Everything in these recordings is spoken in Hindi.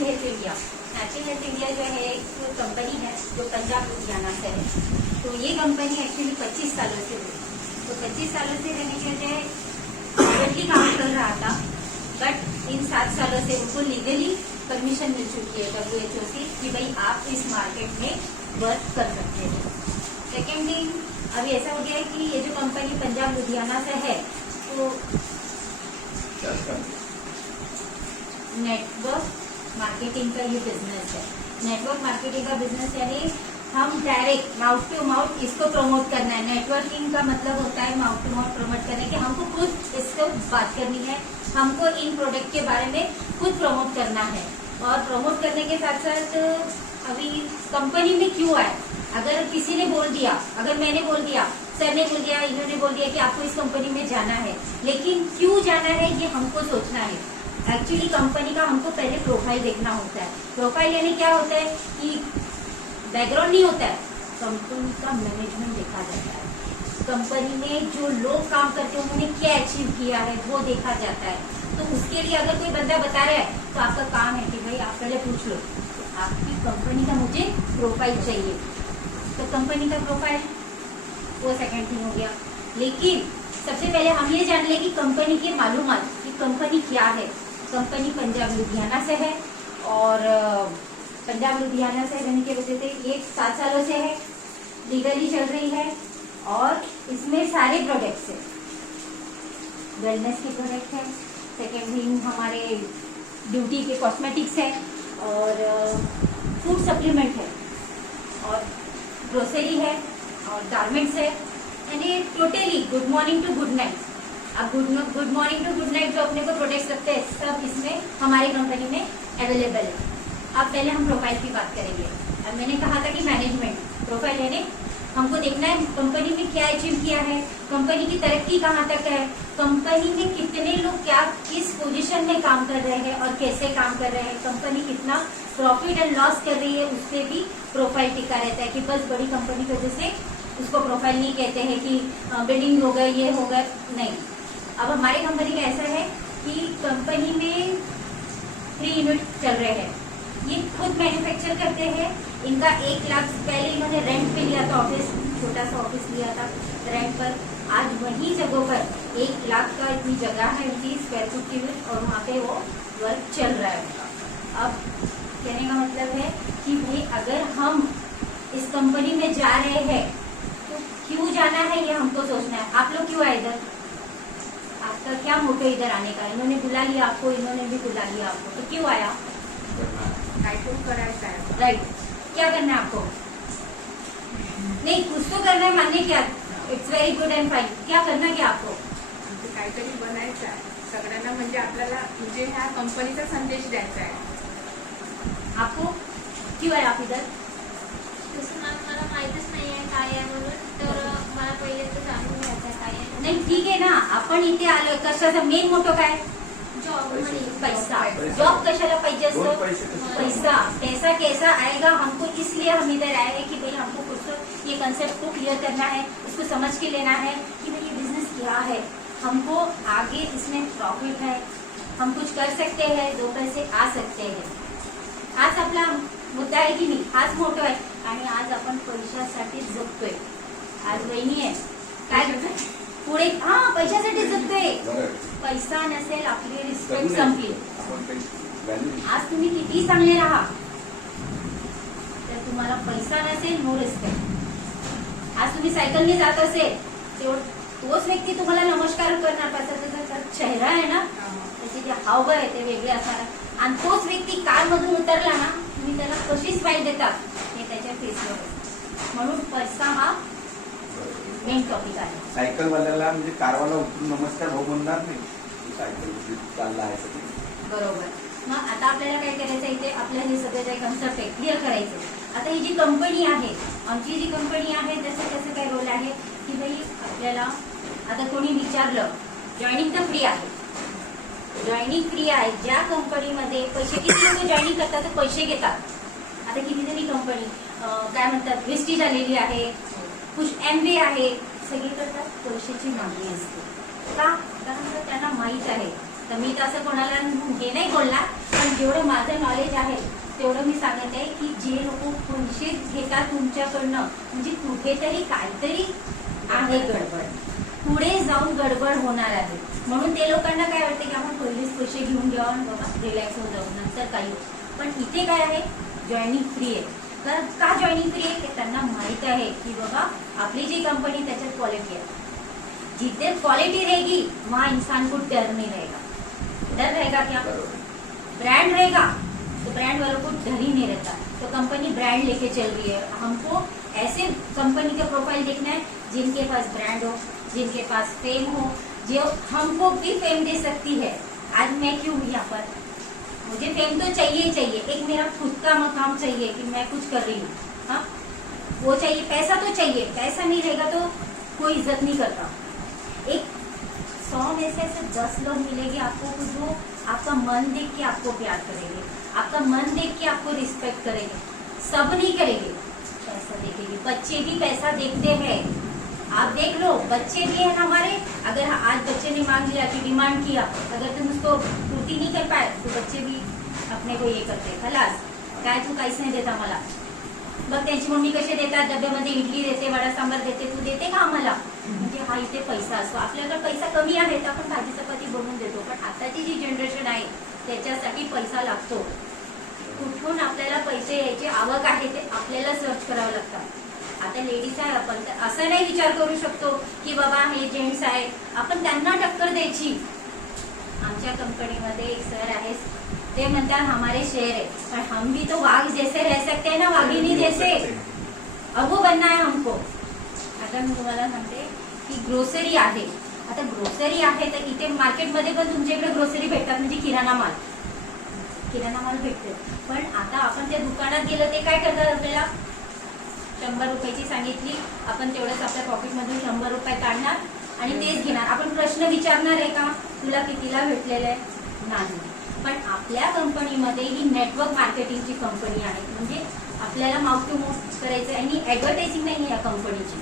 Natural health India. Natural health India जो है एक कंपनी है जो पंजाब लुधियाना से है। तो ये कंपनी एक्चुअली 25 सालों से हुई। तो 25 सालों से रहने की वजह प्राइवेटली काम चल रहा था, बट इन 7 सालों से उनको लीगली परमिशन मिल चुकी है WHO से कि भाई आप इस मार्केट में वर्क कर सकते हैं। सेकेंड थिंग, अभी ऐसा हो गया है कि ये जो कंपनी पंजाब लुधियाना से है तो नेटवर्क मार्केटिंग का ये बिजनेस है। नेटवर्क मार्केटिंग का बिजनेस यानी हम डायरेक्ट माउथ टू माउथ इसको प्रमोट करना है। नेटवर्किंग का मतलब होता है माउथ टू माउथ प्रमोट करने के, हमको खुद इसको बात करनी है, हमको इन प्रोडक्ट के बारे में खुद प्रमोट करना है। और प्रमोट करने के साथ साथ अभी कंपनी में क्यों आए, अगर किसी ने बोल दिया, अगर मैंने बोल दिया, सर ने बोल दिया, इन्होंने बोल दिया कि आपको इस कंपनी में जाना है, लेकिन क्यों जाना है ये हमको सोचना है। एक्चुअली कंपनी का हमको पहले प्रोफाइल देखना होता है। प्रोफाइल यानी क्या होता है कि बैकग्राउंड नहीं होता है, कंपनी का मैनेजमेंट देखा जाता है। कंपनी में जो लोग काम करते हैं उन्होंने क्या अचीव किया है वो देखा जाता है। तो उसके लिए अगर कोई बंदा बता रहा है तो आपका काम है कि भाई आप पहले पूछ लो आपकी कंपनी का मुझे प्रोफाइल चाहिए। तो कंपनी का प्रोफाइल वो सेकंड थिंग हो गया। लेकिन सबसे पहले हम ये जान ले कि कंपनी के मालूमात कि कंपनी क्या है। कंपनी पंजाब लुधियाना से है और पंजाब लुधियाना से रहने की वजह से ये 7 सालों से है, लीगली चल रही है और इसमें सारे प्रोडक्ट्स है। वेलनेस के प्रोडक्ट है, सेकेंड थिंग हमारे ब्यूटी के कॉस्मेटिक्स है और फूड सप्लीमेंट है और ग्रोसरी है और गारमेंट्स है। यानी totally good morning to good night. अब good morning to good night जो अपने को प्रोडक्ट्स लगते हैं सब इसमें हमारी कंपनी में अवेलेबल है। अब पहले हम प्रोफाइल की बात करेंगे। अब मैंने कहा था कि मैनेजमेंट प्रोफाइल यानी हमको देखना है कंपनी में क्या अचीव किया है, कंपनी की तरक्की कहाँ तक है, कंपनी में कितने लोग क्या किस पोजीशन में काम कर रहे हैं और कैसे काम कर रहे हैं, कंपनी कितना प्रॉफिट एंड लॉस कर रही है, उस पर भी प्रोफाइल टिका रहता है। कि बस बड़ी कंपनी की वजह से उसको प्रोफाइल नहीं कहते हैं कि बिल्डिंग हो गए ये हो गए, नहीं। अब हमारी कंपनी का ऐसा है कि कंपनी में 3 यूनिट चल रहे हैं, ये खुद मैन्युफैक्चर करते हैं। इनका 1 लाख पहले इन्होंने रेंट पे लिया था ऑफिस, छोटा सा ऑफिस लिया था रेंट पर। आज वही जगहों पर 1 लाख का इतनी जगह है उनकी स्क्वायर फुट की और वहाँ पे वो वर्क चल रहा है। अब कहने का मतलब है कि भाई अगर हम इस कंपनी में जा रहे हैं तो क्यों जाना है ये हमको सोचना है। आप लोग क्यों आए इधर, आपका क्या मोटो इधर आने का? इन्होंने बुला लिया आपको, इन्होंने भी बुला लिया आपको, तो क्यों आया? करायचा है, राइट। क्या करना है आपको? नहीं, कुछ तो करना है, मानने क्या, it's very good and fine. क्या करना क्या आपको? काहीतरी बनायचं आहे सगळ्यांना, म्हणजे आपल्याला म्हणजे ह्या कंपनीचा संदेश द्यायचा आहे। आपको क्यों आहे आप इधर? तसं मला माहितच नाही आहे काय आहे म्हणून, तर मला पहिले तर जाणून घ्यायचं आहे काय आहे। नाही ठीक आहे ना, आपण इथे आलोय कशाचा मेन मोटो काय? जॉब मनी, पैसा। जॉब कशाला पाहिजे असतो? पैसा। पैसा कैसा आएगा हमको, इसलिए हम इधर आए हैं कि भाई हमको कुछ तो ये कंसेप्ट को क्लियर करना है, इसको समझ के लेना है कि भाई ये बिजनेस क्या है, हमको आगे इसमें प्रॉफिट है, हम कुछ कर सकते हैं, 2 पैसे आ सकते हैं। हाच आपला मुद्दा आहे की नाही, हाच मोठो आहे आणि आज आपण पैशासाठी जगतोय। आज वहिनी आहे काय करतोय पुढे, हा पैशासाठी जगतोय। पैसा नसेल आपली रिस्पेक्ट संपली। आज तुम्ही किती चांगले राहा तर तुम्हाला पैसा नसेल नो रिस्पेक्ट। आज तुम्ही सायकलने जात असेल तोच व्यक्ती तुम्हाला नमस्कार करणार, त्याचा चेहरा आहे ना, त्याचे जे हावभाव आहे ते वेगळे असणार। आणि तोच व्यक्ती कार मधून उतरला ना, तुम्ही त्याला कशी स्माईल देतात हे त्याच्या फेसवर। म्हणून पैसा हा मेन टॉपिक आहे। सायकल वाल्याला म्हणजे कारवाला उतरून नमस्कार भाऊ म्हणणार नाही, सायकल चालला आहे सगळं बरोबर। मग आता आपल्याला काय करायचं, इथे आपल्या हे सगळे जे कन्सेप्ट आहे क्लिअर करायचं। आता ही जी कंपनी आहे, आमची जी कंपनी आहे त्याचं त्याचं काय रोल आहे की भाई आपल्याला आता कोणी विचारलं जॉईनिंग तर फ्री आहे, जॉईनिंग फ्री आहे। ज्या कंपनीमध्ये पैसे किती लोक जॉईनिंग करतात तर पैसे घेतात। आता कितीतरी कंपनी काय म्हणतात वेस्टीज आलेली आहे, कुछ MBA आहे, सगळी करतात पैशाची मागणी असते का? कारण त्यांना माहीत आहे तर मी तर असं कोणाला हे नाही बोलणार, पण जेवढं माझं नॉलेज आहे तेवढं मी सांगत आहे की जे लोक पैसे घेतात तुमच्याकडनं म्हणजे कुठेतरी काहीतरी आहे गडबड, पुढे जाऊन गडबड होणार आहे. म्हणून ते लोकांना काय वाटतं की आपण पहिलेच पैसे घेऊन घ्यावं आणि बाबा रिलॅक्स होऊन जाऊ, नंतर काही. पण इथे काय आहे, जॉईनिंग फ्री आहे. तर का जॉईनिंग फ्री आहे की त्यांना माहित आहे की बाबा आपली जी कंपनी त्याच्यात क्वालिटी आहे. जितने क्वालिटी रहेगी वहाँ इंसान को डर नहीं रहेगा. डर रहेगा क्या, ब्रांड रहेगा तो ब्रांड वालों को डर ही नहीं रहता. तो कंपनी ब्रांड लेके चल रही है. हमको ऐसे कंपनी का प्रोफाइल देखना है जिनके पास ब्रांड हो, जिनके पास फेम हो, जो हमको भी फेम दे सकती है. आज मैं क्यों हूँ यहाँ पर, मुझे फेम तो चाहिए ही चाहिए, एक मेरा खुद का मकाम चाहिए कि मैं कुछ कर रही हूँ. हाँ वो चाहिए, पैसा तो चाहिए, पैसा नहीं रहेगा तो कोई इज्जत नहीं करता. एक 100 में से 10 लोग मिलेंगे आपको जो आपका मन देख के आपको प्यार करेंगे, आपका मन देख के आपको रिस्पेक्ट करेंगे. सब नहीं करेंगे, पैसा देखेंगे. बच्चे भी पैसा देखते हैं, आप देख लो, बच्चे भी हैं हमारे. अगर आज बच्चे ने मांग लिया कि डिमांड किया, अगर तुम उसको पूर्ति नहीं कर पाए तो बच्चे भी अपने को ये करते, खलास काय तू काहीच नाही देता मला. बघ त्यांची मम्मी कसे देतात, डब्यामध्ये इडली देते, वडा सांबार देते, तू देते का आम्हाला. म्हणजे हा इथे पैसा असतो. आपल्याकडे पैसा कमी आहे तर आपण भाजी चपाती बनवून देतो, पण आताची जी जनरेशन आहे त्याच्यासाठी पैसा लागतो. कुठून आपल्याला पैसे यायची आवक आहे ते आपल्याला सर्च करावं लागतं. आता लेडीज आहे आपण, तर असं नाही विचार करू शकतो की बाबा हे जेंट्स आहे आपण त्यांना टक्कर द्यायची. आमच्या कंपनीमध्ये एक सर आहे, ते म्हणतात हमारे शेर है, पर हम भी तो वाघ जैसे रह सकते हैं ना, वाघिनी जैसे. अब वो बनना है हमको. आता मी तुम्हाला सांगते की ग्रोसरी आहे. आता ग्रोसरी आहे तर इथे मार्केटमध्ये पण तुमच्या इकडे ग्रोसरी भेटतात, म्हणजे किराणा माल भेटते. पण आता आपण त्या दुकानात गेलं ते काय करतात, आपल्याला 100 रुपयाची सांगितली, आपण तेवढंच आपल्या पॉकेटमधून 100 रुपये काढणार आणि तेच घेणार. आपण प्रश्न विचारणार आहे का तुला कितीला भेटलेलं आहे, नाही. पण आपल्या कंपनीमध्ये ही नेटवर्क मार्केटिंगची कंपनी आहे, म्हणजे आपल्याला माउथ टू माउथ करायचं आहे. आणि ऍडव्हर्टायझिंग नाही आहे या कंपनीची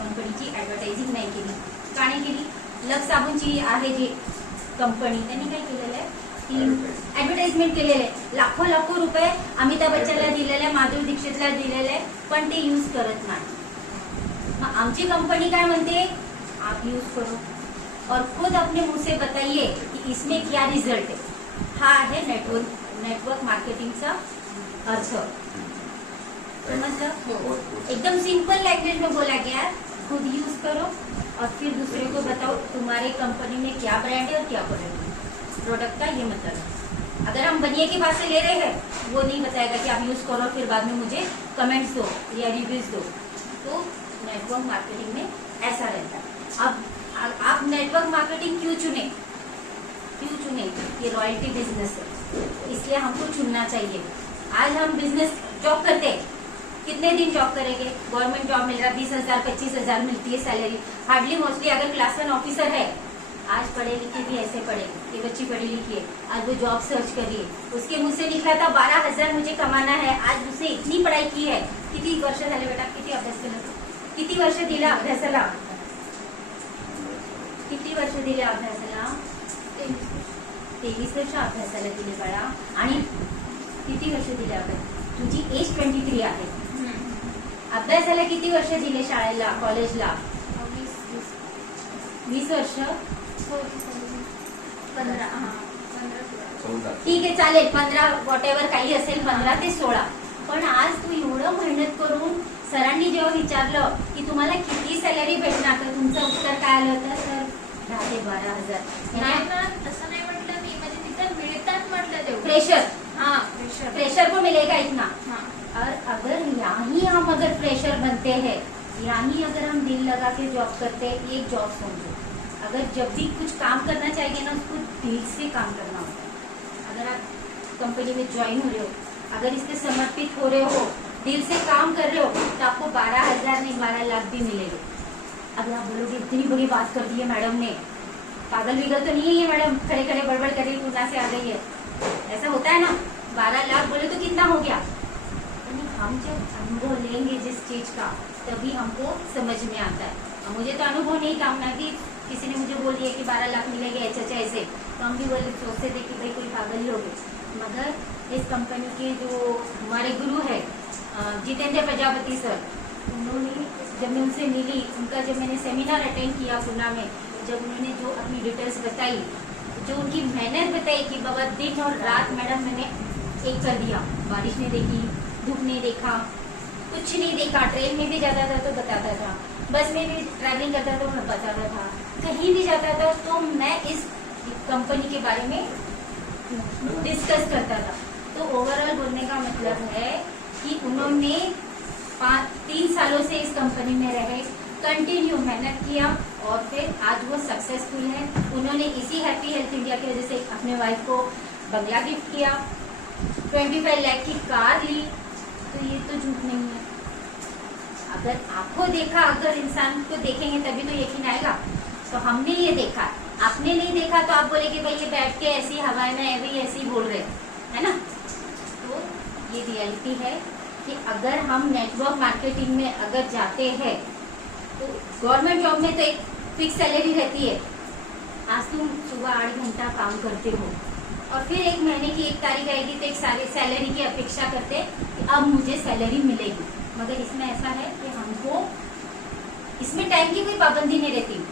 ऍडव्हर्टायझिंग नाही केली. का नाही केली, लक्स साबूनची आहे जी कंपनी, त्यांनी काय केलेलं आहे की ऍडव्हर्टाइजमेंट केलेलं आहे. लाखो रुपये अमिताभ बच्चनला दिलेले आहे, माधुरी दीक्षितला दिलेले आहे, पण ते यूज करत नाही. मग आमची कंपनी काय म्हणते, आप यूज करो और खुद अपने मुंह से बताइए कि इसमें क्या रिजल्ट है. हा आहे नेटवर्क मार्केटिंगचा अर्थ. समझलं, एकदम सिंपल लैंग्वेज में बोला गया, खुद यूज करो और फिर दूसरे को बताओ तुम्हारे कंपनी में क्या ब्रांड है और क्या प्रोडक्ट का ये मतलब. अगर हम बनिए की बात से ले रहे हैं, वो नहीं बताएगा कि आप यूज करो फिर बाद में मुझे कमेंट्स दो या रिव्यूज दो. तो नेटवर्क मार्केटिंग में ऐसा रहता है. अब आप नेटवर्क मार्केटिंग क्यों चुने, ये रॉयल्टी बिजनेस है, इसलिए हमको चुनना चाहिए. आज हम बिजनेस जॉब करते हैं, कितने दिन जॉब करेंगे, गवर्नमेंट जॉब मिल रहा 20,000 25,000 मिलती है सैलरी. हार्डली मोस्टली अगर क्लास 1 ऑफिसर है, आज पढ़े लिखे भी ऐसे पढ़े कि बच्ची पढ़ी लिखी है, आज वो जॉब सर्च कर रही है, उसके मुंह से निकला था 12,000 मुझे कमाना है. आज उसने इतनी पढ़ाई की है, किती वर्ष झाले बेटा, किती अभ्यास केला, किती वर्ष दिला अभ्यासाला, किती वर्ष दिले अभ्यासाला, 23 वर्ष अभ्यासाला दिले बाळा. आणि किती वर्ष दिले अभ्यास, तुझी एज 23 आहे, अभ्यासाला किती वर्ष दिले, शाळेला कॉलेजला 20 वर्ष, 15. ठीक आहे चालेल, 15 वॉटेवर काही असेल, 15 ते 16. पण आज तू एवढं मेहनत करून सरांनी जेव्हा विचारलं की तुम्हाला किती सॅलरी भेटणार, तर तुमचं उत्तर काय आलं होतं, सर 10,000 ते 12,000. नाही ना, तसं नाही म्हटलं मी, म्हणजे तिथे मिळतात म्हटलं तेवढं. प्रेशर, हाँ प्रेशर को मिलेगा इतना. हाँ. और अगर यहाँ हम अगर प्रेशर बनते हैं, यहाँ अगर हम दिल लगा के जॉब करते हैं, एक जॉब समझो, अगर जब भी कुछ काम करना चाहिए ना, उसको दिल से काम करना होता है. अगर आप कंपनी में ज्वाइन हो रहे हो, अगर इसके समर्पित हो रहे हो, दिल से काम कर रहे हो, तो आपको 12,000 नहीं 12 लाख भी मिलेंगे. अगर आप बोलोगे इतनी बड़ी बात कर दी है मैडम ने, पागल विगल तो नहीं है ये मैडम, खड़े खड़े बड़बड़ करी पूना से आ गई है, ऐसा होता है ना. 12 लाख बोले तो कितना हो गया. हम जब अनुभव लेंगे जिस चीज का, तभी हमको समझ में आता है. मुझे तो अनुभव नहीं काम ना कि किसी ने मुझे बोल दिया कि 12 लाख मिलेंगे ऐसे ऐसे, तो हम भी बोले सोचते थे कि भाई कोई पागल ही हो गए। मगर इस कंपनी के जो हमारे गुरु है जितेंद्र प्रजापति सर, उन्होंने जब मैं उनसे मिली, उनका जब मैंने सेमिनार अटेंड किया पुणे में, जब उन्होंने जो अपनी डिटेल्स बताई, जो उनकी मेहनत बताई कि बाबा दिन और रात मैडम मैंने एक कर दिया, बारिश नहीं देखी, धूप नहीं देखा, कुछ नहीं देखा, ट्रेन में भी जाता था तो बताता था, बस में भी ट्रैवलिंग करता था तो बताता था, कहीं भी जाता था तो मैं इस कंपनी के बारे में डिस्कस करता था। तो ओवरऑल बोलने का मतलब है कि उन्होंने 3 सालों से इस कंपनी में रहे, कंटिन्यू मेहनत किया और फिर आज वो सक्सेसफुल है। उन्होंने इसी हैप्पी हेल्थ इंडिया की वजह से अपने वाइफ को बंगला गिफ्ट किया, 25 लाख की कार ली। तो ये तो झूठ नहीं है। अगर आपको देखा, अगर इंसान को देखेंगे तभी तो यकीन आएगा। तो हमने ये देखा, आपने नहीं देखा तो आप बोले कि भाई ये बैठ के ऐसी हवा में अभी ऐसे ही बोल रहे है ना। तो ये रियलिटी है कि अगर हम नेटवर्क मार्केटिंग में अगर जाते हैं तो गवर्नमेंट जॉब में तो एक फिक्स सैलरी रहती है। आज तुम सुबह 8 घंटा काम करते हो और फिर 1 महीने की 1 तारीख आएगी तो एक सैलरी की अपेक्षा करते कि अब मुझे सैलरी मिलेगी। मगर इसमें ऐसा है कि हमको इसमें टाइम की कोई पाबंदी नहीं रहती।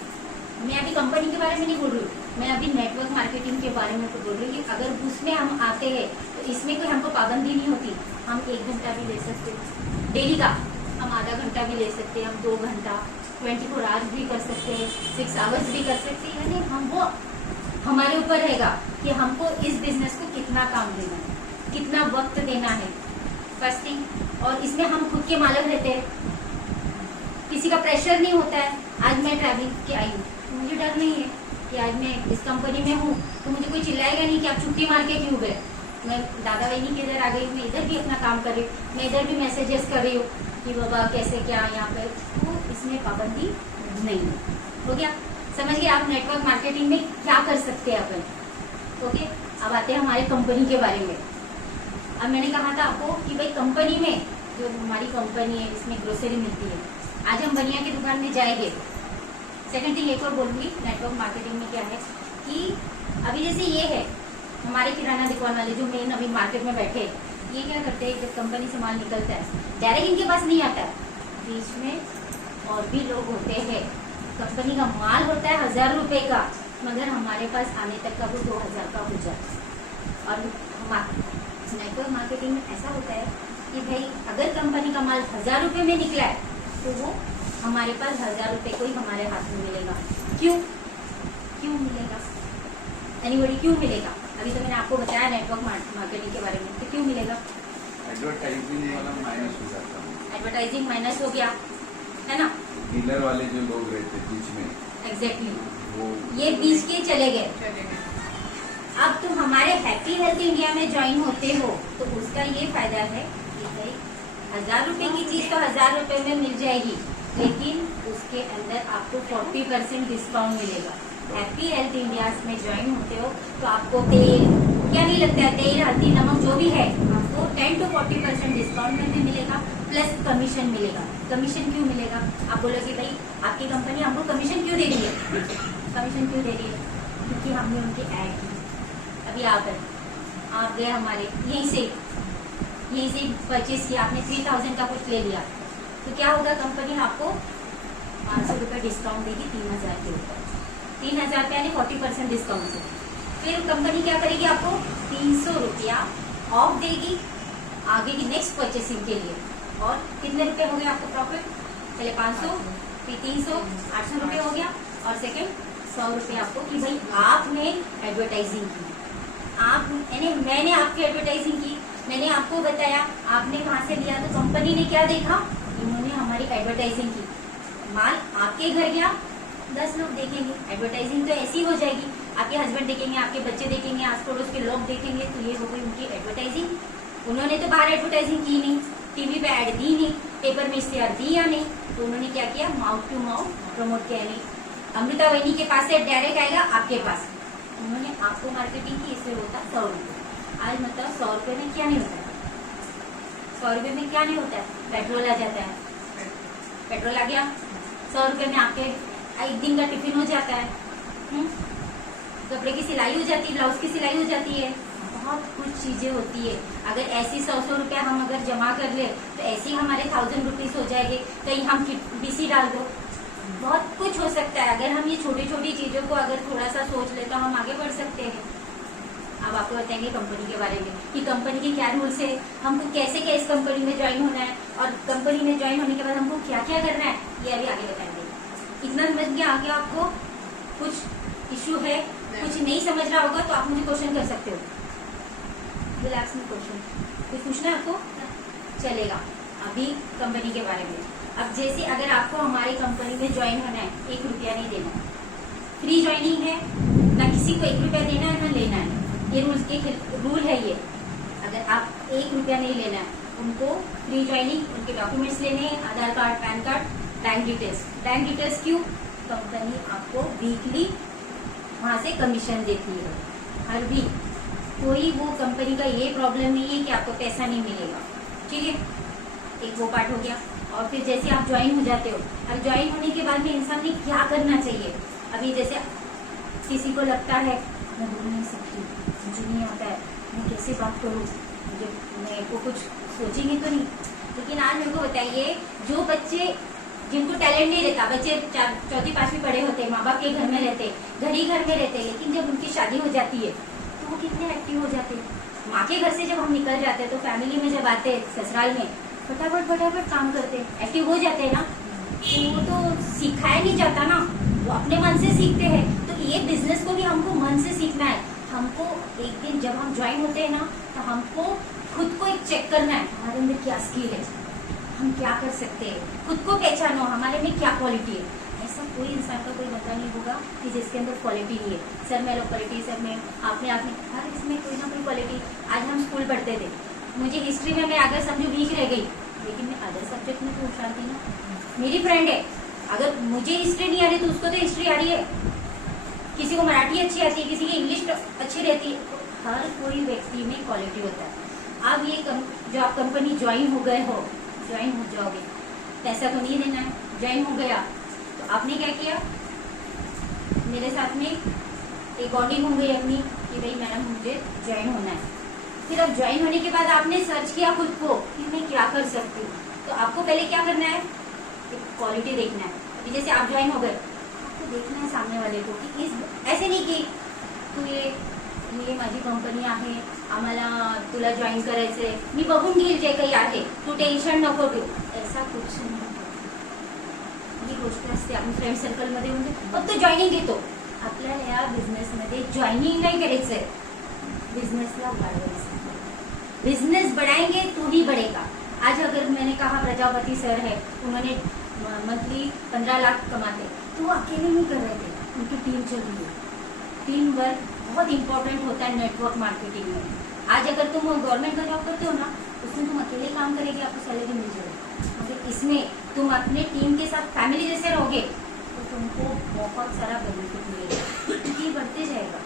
मैं अभी कंपनी के बारे में नहीं बोल रही हूँ, मैं अभी नेटवर्क मार्केटिंग के बारे में तो बोल रही हूँ कि अगर उसमें हम आते हैं तो इसमें कोई हमको पाबंदी नहीं होती। हम 1 घंटा भी ले सकते हैं डेली का, हम आधा घंटा भी ले सकते हैं, हम 2 घंटा, 24 आवर्स भी कर सकते हैं, 6 आवर्स भी कर सकते हैं। यानी हम वो हमारे ऊपर रहेगा कि हमको इस बिजनेस को कितना काम देना है, कितना वक्त देना है, फर्स्ट थिंग। और इसमें हम खुद के मालिक रहते हैं, किसी का प्रेशर नहीं होता है। आज मैं ट्रैवलिंग के आई हूँ, मुझे डर नहीं है कि आज मैं इस कंपनी में हूँ तो मुझे कोई चिल्लाएगा नहीं कि आप छुट्टी मार के क्यों गए। मैं दादा वही के इधर आ गई, मैं इधर भी अपना काम कर रही हूँ, मैं इधर भी मैसेजेस कर रही हूँ कि बाबा कैसे क्या यहाँ पे। तो इसमें पाबंदी नहीं है। हो गया, समझ गए आप नेटवर्क मार्केटिंग में क्या कर सकते हैं अपन। ओके, अब आते हैं हमारे कंपनी के बारे में। अब मैंने कहा था आपको कि भाई कंपनी में जो हमारी कंपनी है इसमें ग्रोसरी मिलती है। आज हम बनिया की दुकान में जाएंगे। सेकंड थिंग एक और बोलूंगी नेटवर्क मार्केटिंग में क्या है कि अभी जैसे ये है हमारे किराना दुकान वाले जो मेन अभी मार्केट में बैठे, ये क्या करते हैं, जब कंपनी से माल निकलता है डायरेक्ट इनके पास नहीं आता है, बीच में और भी लोग होते हैं। कंपनी का माल होता है 1000 रुपए का, मगर हमारे पास आने तक का वो 2000 का हो जाता है। और नेटवर्क मार्केटिंग में ऐसा होता है कि भाई अगर कंपनी का माल 1000 रुपए में निकला है तो वो हमारे पास 1000 रुपए को ही हमारे हाथ में मिलेगा। क्यों मिलेगा? एनीबॉडी क्यों मिलेगा? अभी तो मैंने आपको बताया नेटवर्क मार्केटिंग के बारे में, तो क्यों मिलेगा? एडवर्टाइजिंग वाला माइनस हो जाता है, एडवर्टाइजिंग माइनस हो गया है ना। डीलर वाले जो लोग रहते बीच में, एग्जैक्टली वो ये बीच के चले गए। चलेगा। अब तुम हमारे हैप्पी हेल्थ इंडिया में ज्वाइन होते हो तो उसका ये फायदा है कि भाई 1000 रुपए की चीज तो 1000 रुपए में मिल जाएगी, लेकिन उसके अंदर आपको 40% डिस्काउंट मिलेगा। हैप्पी हेल्थ इंडिया में ज्वाइन होते हो तो आपको तेल क्या नहीं लगता है, तेल हल्दी नमक जो भी है आपको 10 to 40% डिस्काउंट में भी मिलेगा, प्लस कमीशन मिलेगा। कमीशन क्यों मिलेगा? आप बोलोगे भाई आपकी कंपनी हमको कमीशन क्यों दे रही है? कमीशन क्यों दे रही है? क्योंकि हमने उनकी ऐड की। अभी आप गए हमारे यहीं से परचेज किया, आपने 3000 का कुछ ले लिया तो क्या होगा, कंपनी आपको 500 रुपये डिस्काउंट देगी 3000 के ऊपर। 3000 यानी 40% डिस्काउंट से फिर कंपनी क्या करेगी, आपको 300 रुपया ऑफ देगी आगे की नेक्स्ट परचेसिंग के लिए। और कितने रुपए हो गए आपको प्रॉफिट? पहले 500, फिर 300, 800 रुपये हो गया, और सेकेंड 100 रुपये आपको कि भाई आपने एडवर्टाइजिंग की, यानी मैंने आपकी एडवर्टाइजिंग की, मैंने आपको बताया, आपने कहाँ से लिया, तो कंपनी ने क्या देखा, इन्होंने हमारी एडवर्टाइजिंग की, माल आपके घर गया, 10 लोग देखेंगे। एडवर्टाइजिंग तो ऐसी हो जाएगी, आपके हस्बैंड देखेंगे, आपके बच्चे देखेंगे, आस पड़ोस के लोग देखेंगे, तो ये हो गई उनकी एडवर्टाइजिंग। उन्होंने तो बाहर एडवर्टाइजिंग की नहीं, टीवी पे ऐड दी नहीं, पेपर में इश्तेहार दिया नहीं, तो उन्होंने क्या किया, माउथ टू माउथ प्रमोट किया। नहीं, अमृता वैनी के पास से डायरेक्ट आएगा आपके पास, उन्होंने आपको मार्केटिंग की, इससे होता 100 रुपये। आज मतलब 100 रुपये में क्या नहीं होता है, 100 रुपये में क्या नहीं होता है, पेट्रोल आ जाता है, पेट्रोल आ गया, 100 रुपये में आपके एक दिन का टिफिन हो जाता है। कपड़े की सिलाई हो जाती है, ब्लाउज की सिलाई हो जाती है, बहुत कुछ चीजें होती है। अगर ऐसी 100 रुपया हम अगर जमा कर ले तो ऐसे ही हमारे 1000 रुपीज हो जाएंगे। कहीं हम बीसी डाल दो, बहुत कुछ हो सकता है। अगर हम ये छोटी छोटी चीजों को अगर थोड़ा सा सोच ले तो हम आगे बढ़ सकते हैं। अब आपको बताएंगे कंपनी के बारे में कि कंपनी के क्या रूल्स है, हमको कैसे क्या इस कंपनी में ज्वाइन होना है, और कंपनी में ज्वाइन होने के बाद हमको क्या क्या करना है, ये अभी आगे बताएंगे। इतना समझ गया? आगे आपको कुछ इश्यू है, कुछ नहीं समझ रहा होगा तो आप मुझे क्वेश्चन कर सकते हो। रिलैक्स में क्वेश्चन कुछ पूछना है आपको, चलेगा। अभी कंपनी के बारे में, अब जैसे अगर आपको हमारी कंपनी में ज्वाइन होना है, 1 रुपया नहीं देना, फ्री ज्वाइनिंग है, ना किसी को 1 रुपया देना है ना लेना है, ये रूल है ये। अगर आप 1 रुपया नहीं लेना है, उनको फ्री ज्वाइनिंग, उनके डॉक्यूमेंट्स लेने हैं, Aadhaar card, PAN card, bank details. Bank details क्यों? कंपनी आपको वीकली वहां से कमीशन देती है हर वीक। कोई वो कंपनी का ये प्रॉब्लम नहीं है कि आपको पैसा नहीं मिलेगा, ठीक है। एक वो पार्ट हो गया। और फिर जैसे आप ज्वाइन हो जाते हो, अब ज्वाइन होने के बाद में इंसान ने क्या करना चाहिए। अभी जैसे किसी को लगता है मैं बोल नहीं सकती, मुझे नहीं आता है, मैं कैसे बात करूँ, मुझे मेरे को कुछ सोचेंगे तो नहीं। लेकिन आज मेरे को बताइए, जो बच्चे जिनको टैलेंट नहीं रहता, बच्चे 4वीं 5वीं पढ़े होते, माँ बाप के घर में रहते, घर ही घर में रहते, लेकिन जब उनकी शादी हो जाती है तो वो कितने एक्टिव हो जाते हैं। माँ के घर से जब हम निकल जाते हैं तो फैमिली में जब आते हैं ससुराल में, फटाफट काम करते, एक्टिव हो जाते हैं ना। तो वो तो सिखाया नहीं जाता ना, वो अपने मन से सीखते हैं। तो ये बिजनेस को भी हमको मन से सीखना है। हमको एक दिन जब हम ज्वाइन होते हैं ना, तो हमको खुद को एक चेक करना है, हमारे अंदर क्या स्किल है, हम क्या कर सकते हैं, खुद को पहचानो हमारे में क्या क्वालिटी है। ऐसा कोई इंसान का कोई बंदा नहीं होगा कि जिसके अंदर क्वालिटी नहीं है। सर में लो क्वालिटी, सर में आप में हर इसमें कोई ना कोई क्वालिटी। आज हम स्कूल पढ़ते थे, मुझे हिस्ट्री में मैं अगर समझो वीक रह गई, लेकिन मैं अदर सब्जेक्ट में तो होशियार थी ना। मेरी फ्रेंड है, अगर मुझे हिस्ट्री नहीं आ रही तो उसको तो हिस्ट्री आ रही है, किसी को मराठी अच्छी आती है, किसी की इंग्लिश अच्छी रहती है। तो हर कोई व्यक्ति में क्वालिटी होता है। अब ये जो आप कंपनी ज्वाइन हो गए हो, ज्वाइन हो जाओगे, पैसा तो नहीं देना है, ज्वाइन हो गया तो आपने क्या किया, मेरे साथ में एक बॉन्डिंग हो गई अपनी कि भाई मैडम मुझे ज्वाइन होना है। फिर अब ज्वाइन होने के बाद आपने सर्च किया खुद को कि मैं क्या कर सकती हूँ। तो आपको पहले क्या करना है, क्वालिटी देखना है। अभी जैसे आप ज्वाइन हो गए, आपको देखना है सामने वाले को कि ऐसे नहीं कि तू ये माझी कंपनी आहे, आम्हाला तुला जॉईन करायचंय, मी बघून घेईल जे काही आहे, तू टेन्शन नको घेऊ, ऐसा कुछ नाही। ही गोष्ट असते आपण फ्रेंड सर्कल मध्ये म्हणजे फक्त जॉईनिंग घेतो। आपल्याला या बिझनेस मध्ये जॉईनिंग नहीं करायचंय, बिझनेसला वाढवायचं। बिजनेस बढ़ाएंगे तो ही बढ़ेगा। आज अगर मैंने कहा प्रजापति सर है, उन्होंने मंथली 15 लाख कमाते, तो वो अकेले नहीं कर रहे थे, उनकी टीम चल रही है। टीम वर्क बहुत इंपॉर्टेंट होता है नेटवर्क मार्केटिंग में। आज अगर तुम गवर्नमेंट का जॉब करते हो ना, उसमें तुम अकेले काम करेंगे, आपको सैलरी मिल जाएगी। मगर इसमें तुम अपने टीम के साथ फैमिली जैसे रहोगे तो तुमको बहुत सारा बेनिफिट मिलेगा, ये बढ़ते जाएगा,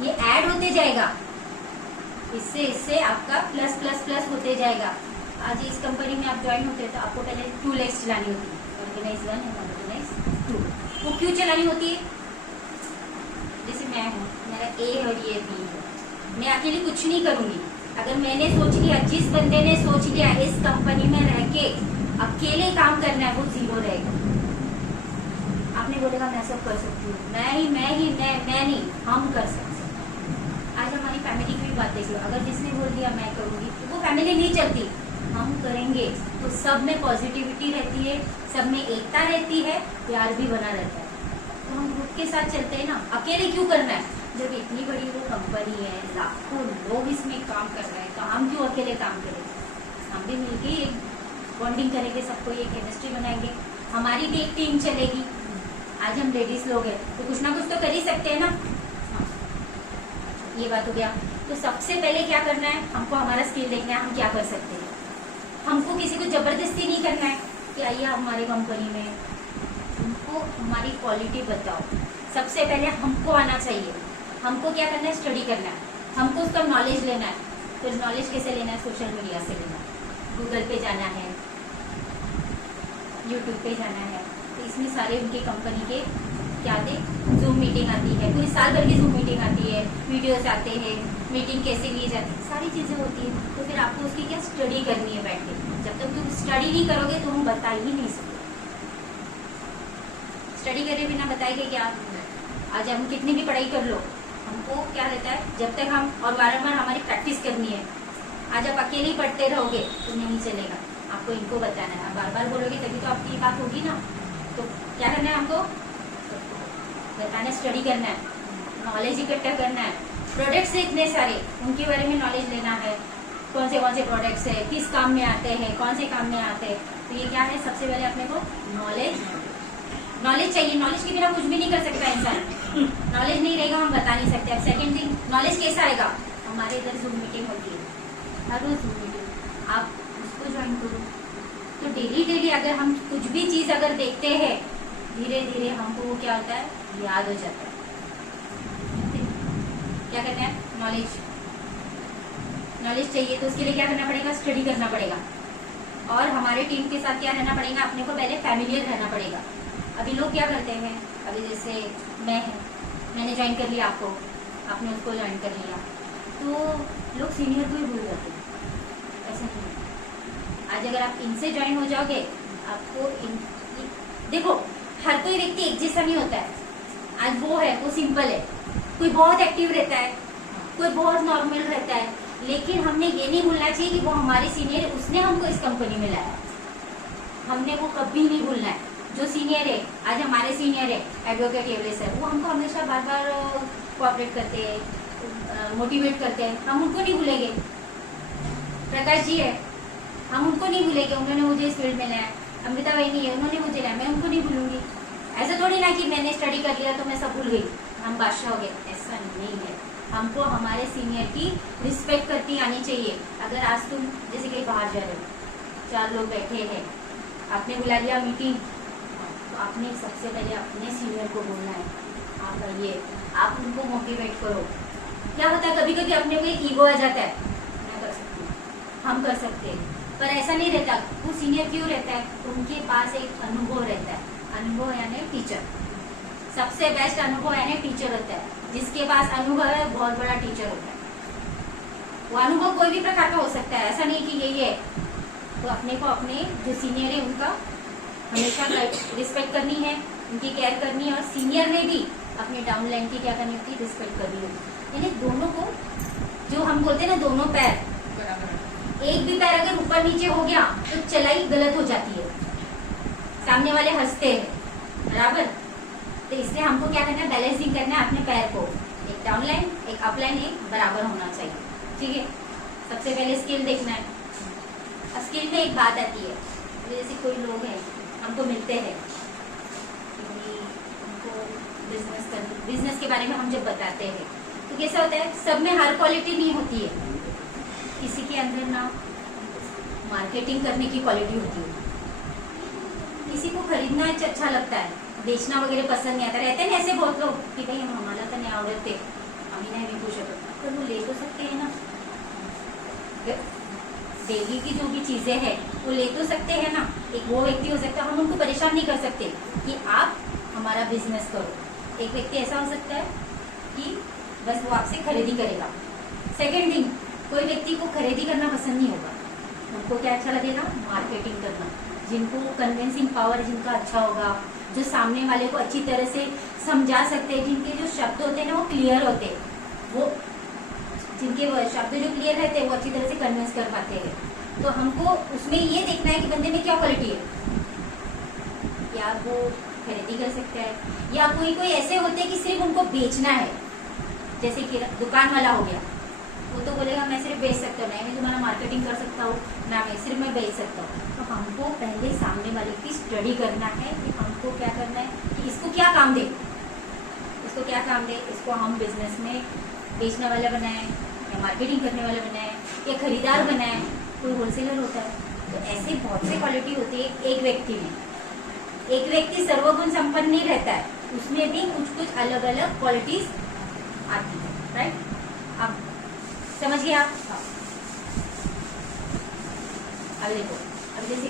ये ऐड होते जाएगा, इससे आपका प्लस प्लस प्लस होते जाएगा। आज इस कंपनी में आप ज्वाइन होते हैं तो आपको पहले 2 लेग्स चलानी होती है, ऑर्गेनाइज 1 और ऑर्गेनाइज 2। वो क्यों चलानी होती है? जैसे मैं हूँ, मेरा ए और ये बी है, मैं अकेली कुछ नहीं करूंगी। अगर मैंने सोच लिया, जिस बंदे ने सोच लिया इस कंपनी में रह के अकेले काम करना है, वो 0 रहेगा। आपने बोलेगा मैं सब कर सकती हूँ, मैं नहीं, हम कर सकते हैं। आज हमारी फैमिली की भी बात देख लो, अगर जिसने बोल दिया मैं करूंगी तो वो फैमिली नहीं चलती। हम करेंगे तो सब में पॉजिटिविटी रहती है, सब में एकता रहती है, प्यार भी बना रहता है। तो हम ग्रुप के साथ चलते हैं ना, अकेले क्यों करना है? जब इतनी बड़ी वो कंपनी है, लाखों लोग इसमें काम कर रहे हैं, तो हम क्यों अकेले काम करेंगे? हम भी मिलके एक बॉन्डिंग करेंगे, सबको ये केमिस्ट्री बनाएंगे, हमारी भी एक टीम चलेगी। आज हम लेडीज लोग हैं तो कुछ ना कुछ तो कर ही सकते हैं ना। हाँ, ये बात हो गया। तो सबसे पहले क्या करना है, हमको हमारा स्किल देखना है, हम क्या कर सकते हैं। हमको किसी को जबरदस्ती नहीं करना है कि आइए हमारी कंपनी में, हमको हमारी क्वालिटी बताओ। सबसे पहले हमको आना चाहिए। हमको क्या करना है, स्टडी करना है, हमको उसका नॉलेज लेना है। तो नॉलेज कैसे लेना है? सोशल मीडिया से लेना है, गूगल पे जाना है, यूट्यूब पे जाना है। तो इसमें सारे उनके कंपनी के क्या आते हैं, जूम मीटिंग आती है, पूरी साल भर की जूम मीटिंग आती है, वीडियोस आते हैं, मीटिंग कैसे ली जाती है, सारी चीजें होती है। तो फिर आपको उसकी क्या स्टडी करनी है बैठ के। जब तक तुम स्टडी नहीं करोगे तो हम बता ही नहीं सकते। स्टडी करे बिना बताएंगे क्या? आज हम कितनी भी पढ़ाई कर लो, हमको क्या रहता है, जब तक हम और बार हमारी प्रैक्टिस करनी है। आज आप अकेले ही पढ़ते रहोगे तो नहीं चलेगा, आपको इनको बताना है। आप बार बार बोलोगे तभी तो आपकी बात होगी ना। तो क्या करना है हमको? बताना, स्टडी करना है, नॉलेज इकट्ठा करना है। प्रोडक्ट्स है इतने सारे, उनके बारे में नॉलेज लेना है। कौन से प्रोडक्ट्स है, किस काम में आते हैं, कौन से काम में आते हैं। तो ये क्या है, सबसे पहले अपने को नॉलेज चाहिए। नॉलेज के बिना कुछ भी नहीं कर सकता इंसान। नॉलेज नहीं रहेगा हम बता नहीं सकते। अब सेकंड थिंग, नॉलेज कैसा आएगा? हमारे इधर जूम मीटिंग होती है, हर रोज जूम मीटिंग, आप उसको ज्वाइन करो। तो डेली अगर हम कुछ भी चीज अगर देखते हैं, धीरे धीरे हमको वो क्या होता है, याद हो जाता है। क्या करना है? नॉलेज चाहिए तो उसके लिए क्या करना पड़ेगा? स्टडी करना पड़ेगा। और हमारे टीम के साथ क्या रहना पड़ेगा? अपने को पहले फैमिलियर रहना पड़ेगा। अभी लोग क्या करते हैं, अभी जैसे मैंने ज्वाइन कर लिया आपको, आपने उसको ज्वाइन कर लिया, तो लोग सीनियर को ही भूल जाते हैं। ऐसा नहीं है। आज अगर आप इनसे ज्वाइन हो जाओगे, आपको देखो, हर कोई व्यक्ति एक जैसा नहीं होता है। आज वो है, वो सिंपल है, कोई बहुत एक्टिव रहता है, कोई बहुत नॉर्मल रहता है। लेकिन हमने ये नहीं भूलना चाहिए कि वो हमारे सीनियर है, उसने हमको इस कंपनी में लाया। हमने वो कभी नहीं भूलना है। जो सीनियर है, आज हमारे सीनियर है एडवोकेट एवरेज सर, वो हमको हमेशा बार बार कोऑपरेट करते हैं, मोटिवेट करते हैं, हम उनको नहीं भूलेंगे। प्रकाश जी है, हम उनको नहीं भूलेंगे, उन्होंने मुझे इस फील्ड में लाया। अमृता वही है, उन्होंने मुझे लाया, मैं उनको नहीं भूलूंगी। ऐसा थोड़ी ना कि मैंने स्टडी कर लिया तो मैं सब भूल गई, हम बादशाह हो गए, ऐसा नहीं है। हमको हमारे सीनियर की रिस्पेक्ट करती आनी चाहिए। अगर आज तुम जैसे कहीं बाहर जा रहे हो, 4 लोग बैठे हैं, आपने बुला लिया मीटिंग, तो आपने सबसे पहले अपने सीनियर को बोलना है, आप आइए, आप उनको मोटिवेट करो। क्या होता है, कभी कभी अपने को एक ईगो आ जाता है, मैं कर सकती हूँ, हम कर सकते हैं, पर ऐसा नहीं रहता। वो सीनियर क्यों रहता है? उनके पास एक अनुभव रहता है। अनुभव यानी टीचर, सबसे बेस्ट अनुभव यानी टीचर होता है। जिसके पास अनुभव है बहुत बड़ा टीचर होता है। वो अनुभव कोई भी प्रकार का हो सकता है, ऐसा नहीं कि यही है। तो अपने को अपने जो सीनियर है उनका हमेशा रिस्पेक्ट करनी है, उनकी केयर करनी है। और सीनियर ने भी अपने डाउन लाइन की क्या करनी होती है, रिस्पेक्ट करनी होती है। यानी दोनों को, जो हम बोलते हैं ना, दोनों पैर बराबर। एक भी पैर अगर ऊपर नीचे हो गया तो चलाई गलत हो जाती है, सामने वाले हंसते हैं, बराबर। तो इसलिए हमको क्या करना है, बैलेंसिंग करना है अपने पैर को, एक डाउन लाइन एक अप लाइन, एक बराबर होना चाहिए। ठीक है, सबसे पहले स्किल देखना है। स्किल में एक बात आती है, जैसे कोई लोग हैं हमको मिलते हैं, उनको बिजनेस के बारे में हम जब बताते हैं तो कैसा होता है, सब में हर क्वालिटी नहीं होती है। किसी के अंदर ना मार्केटिंग करने की क्वालिटी होती है, किसी को खरीदना अच्छा लगता है, बेचना वगैरह पसंद नहीं आता। रहते हैं ऐसे बहुत लोग कि भाई हमारा तो नहीं आवडते, आम्ही नाही विकू शकत, पर वो ले तो सकते हैं ना। डेली की जो भी चीजें हैं वो ले तो सकते हैं ना। एक वो व्यक्ति हो सकता है, हम उनको परेशान नहीं कर सकते कि आप हमारा बिजनेस करो। एक व्यक्ति ऐसा हो सकता है कि बस वो आपसे खरीदी करेगा। सेकेंड थिंग, कोई व्यक्ति को खरीदी करना पसंद नहीं होगा, उनको क्या अच्छा लगेगा, मार्केटिंग करना। जिनको कन्विंसिंग पावर जिनका अच्छा होगा, जो सामने वाले को अच्छी तरह से समझा सकते हैं, जिनके जो शब्द होते हैं ना वो क्लियर होते हैं, वो जिनके शब्द जो क्लियर रहते हैं वो अच्छी तरह से कन्विंस कर पाते हैं। तो हमको उसमें ये देखना है कि बंदे में क्या क्वालिटी है, या वो खरीदी कर सकता है, या कोई कोई ऐसे होते हैं कि सिर्फ उनको बेचना है। जैसे कि दुकान वाला हो गया, वो तो बोलेगा मैं सिर्फ बेच सकता हूँ, नहीं मैं तुम्हारा मार्केटिंग कर सकता हूँ ना, मैं सिर्फ मैं बेच सकता हूँ। तो हमको पहले सामने वाले की स्टडी करना है कि हमको क्या करना है, कि इसको क्या काम दे, इसको क्या काम दे, इसको हम बिजनेस में बेचने वाला बनाए, या मार्केटिंग करने वाला बनाए, या खरीदार बनाए। कोई होलसेलर होता है, तो ऐसे बहुत से क्वालिटी होती है एक व्यक्ति में। एक व्यक्ति सर्वगुण संपन्न नहीं रहता है, उसमें भी कुछ कुछ अलग अलग क्वालिटीज आती है, राइट। अब समझ गए आप? अब देखो, अब जैसे